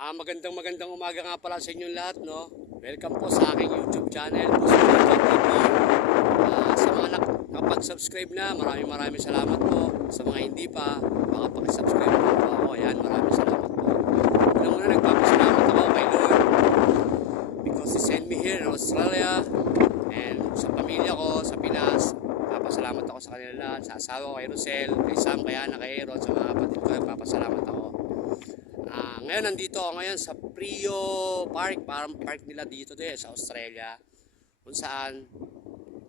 Magandang umaga nga pala sa inyong lahat, no? Welcome po sa aking YouTube channel, Boss Vlog TV. Sa mga nakapag-subscribe na, maraming salamat po. Sa mga hindi pa, baka pakisubscribe po ako. Ayan, maraming salamat po. Una nagpapasalamat ako kay Lord because He sent me here in Australia and sa pamilya ko, sa Pinas. Nagpapasalamat ako sa kanila lahat, sa asawa ko kay Rosel, kay Sam, kay Ana, kay Aaron, sa mga kapatid ko, nagpapasalamat ako. Ngayon nandito ako ngayon sa Prio Park, parang park nila dito sa Australia, kung saan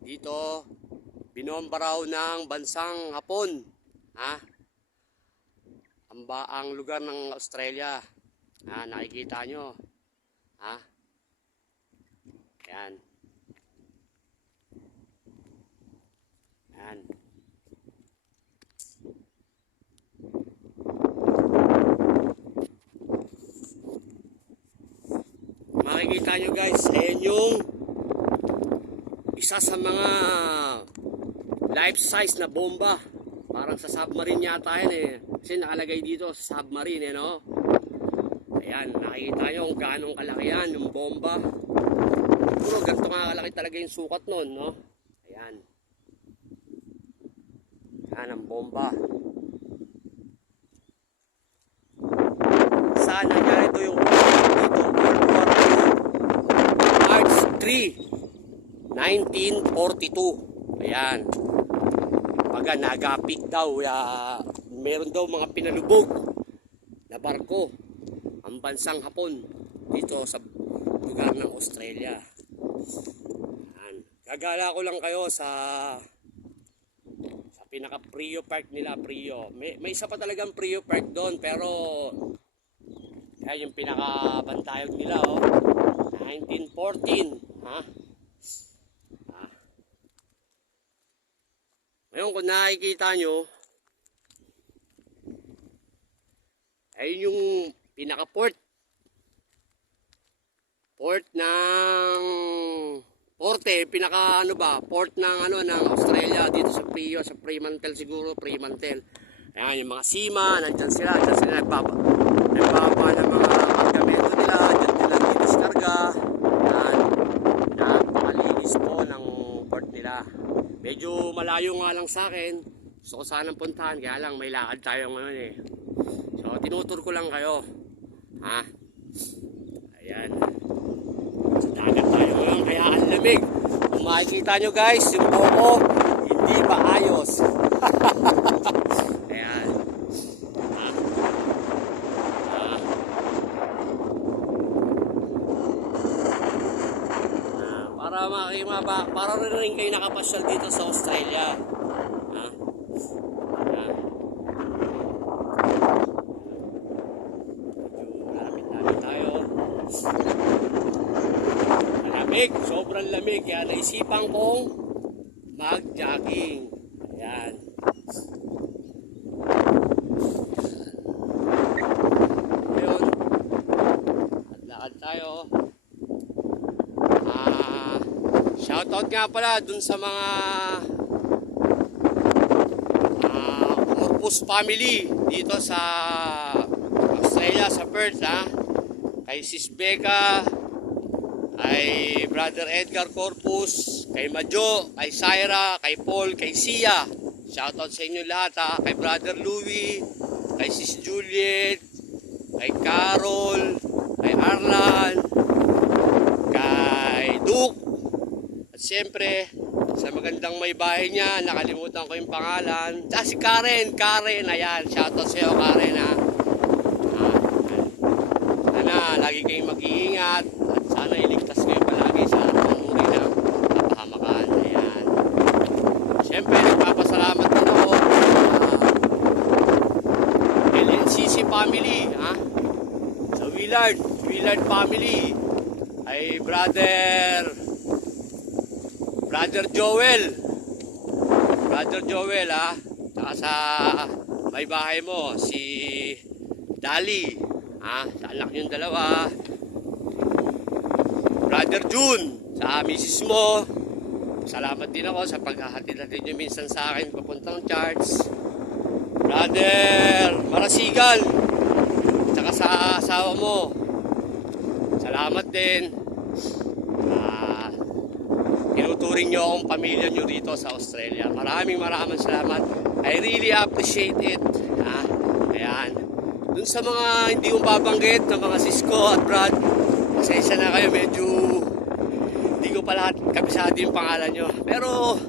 dito binomba raw ng bansang Hapon, ang lugar ng Australia. Nakikita nyo, yan, yan. Makikita nyo guys, ayan yung isa sa mga life size na bomba. Parang sa submarine yata yan kasi nakalagay dito sa submarine no? Ayan, nakikita nyo kung gaano kalaki yan, yung bomba. Puro ganito nga kalaki talaga yung sukat nun, no? Ayan. Yan ang bomba. Saan nangyari ito yung dito? March 3, 1942. Ayan. Pagka nagapit daw, meron daw mga pinalubog na barko ang bansang Hapon dito sa lugar ng Australia. Ayan. Gagala ko lang kayo sa pinaka Prio Park nila, Prio. May isa pa talagang Prio Park doon, pero yung pinaka-bantayog nila 1914, Ngayon kung nakikita nyo, ayun yung pinaka-port ng port ng ng Australia dito sa Prio, sa Fremantle siguro, Fremantle. Ayan yung mga seaman, nandyan sila nagbaba ng mga kargamento nila, dyan nila didiskarga. Ayan, napakalinis po ng port nila. Medyo malayo nga lang sa akin, gusto ko sanang puntahan, kaya lang may lakad tayo ngayon so tinutur ko lang kayo, ayan, sa dagat tayo ngayon, kaya ang lamig. Kung makikita nyo guys, yung buko hindi ba ayos? Ayan, para rin kayo nakapasyal dito sa Australia. Malamig tayo. Malamig, sobrang lamig. Kaya naisipan kong mag-jogging. Ayan. Ngayon, lakad tayo. Shoutout nga pala dun sa mga Corpus family dito sa Australia, sa Perth, kay Sis Becca, kay Brother Edgar Corpus, kay Majo, kay Syra, kay Paul, kay Sia. Shoutout sa inyo lahat, kay Brother Louie, kay Sis Juliet, kay Carol, kay Arlan, kay Duke. Siyempre, sa magandang may bahay niya, nakalimutan ko yung pangalan. Si Karen, ayan, shoutout sa iyo Karen sana, lagi kayong mag-iingat at sana iligtas kayo palagi sa anong uri ng kapahamakan. Ayan. Siyempre, nagpapasalamat din ako LNCC family, sa Willard family, ay Brother Joel, saka sa may bahay mo, si Dali, sa anak yung dalawa, Brother June, sa misis mo, salamat din ako sa paghahatid natin nyo minsan sa akin papuntang church. Brother Marasigan, saka sa sa asawa mo. Salamat din. Tinuturing nyo akong pamilya nyo rito sa Australia. Maraming salamat. I really appreciate it. Ayan. Dun sa mga hindi kong babanggit na mga Cisco at Brad, pasensya na kayo, medyo hindi ko pa lahat kabisado yung pangalan nyo. Pero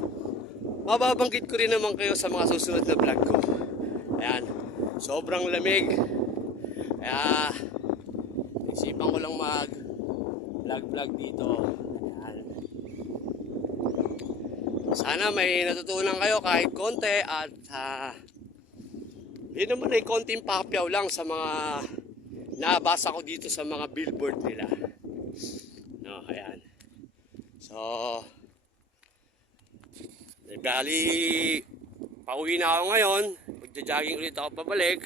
mababanggit ko rin naman kayo sa mga susunod na vlog ko. Ayan. Sobrang lamig. Kaya isipan ko lang mag vlog dito. Ayan. Sana may natutunan kayo kahit konti at hindi naman ay konting papyaw lang sa mga nabasa ko dito sa mga billboard nila. No, ayan. So, bali, pauwi na ako ngayon. Magja-jogging ulit ako pabalik.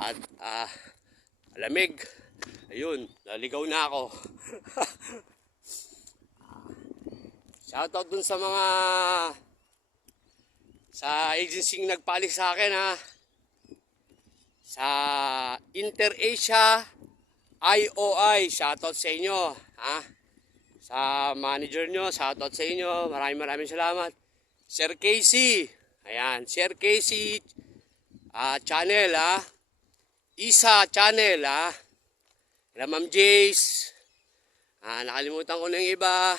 At, alamig. Ayun, naligaw na ako. Shoutout dun sa mga sa agency nagpalis sa akin sa Inter-Asia IOI, shoutout sa inyo sa manager nyo, shoutout sa inyo, maraming salamat. Sir Casey, ayan, Sir Casey channel Isa channel Ma'am Jace, nakalimutan ko na yung iba,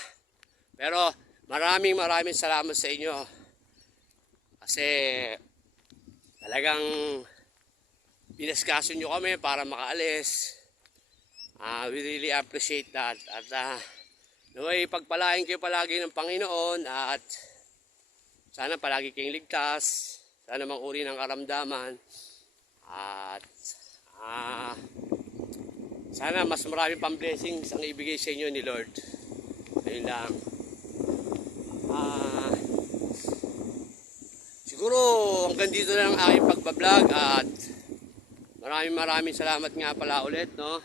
pero maraming salamat sa inyo kasi talagang pinaskaso nyo kami para makaalis. We really appreciate that. At naway pagpalain kayo palagi ng Panginoon at sana palagi kayong ligtas. Sana mang-uri ng karamdaman. At sana mas marami pang blessings ang ibigay sa inyo ni Lord. Ayun lang. Siguro hanggang dito na ang aking pagbablog at maraming salamat nga pala ulit, no?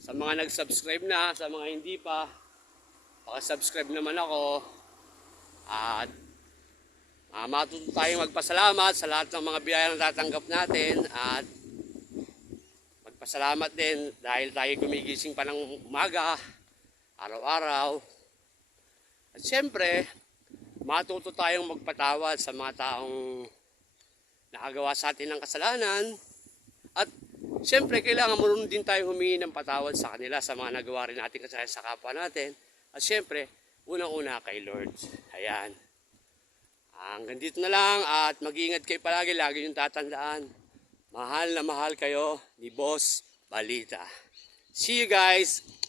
Sa mga nag-subscribe na, sa mga hindi pa, paka-subscribe naman ako. At matuto tayong magpasalamat sa lahat ng mga biyayang natatanggap natin. At magpasalamat din dahil tayo gumigising pa ng umaga, araw-araw. At siyempre, matuto tayong magpatawad sa mga taong nakagawa sa atin ng kasalanan. At siyempre, kailangan marunong din tayo humingi ng patawad sa kanila sa mga nagawa rin natin kasalanan sa kapwa natin. At siyempre, unang-una kay Lord. Ayan. Hanggang dito na lang at mag-iingat kayo palagi. Lagi yung tatandaan. Mahal na mahal kayo ni Boss Balita. See you guys!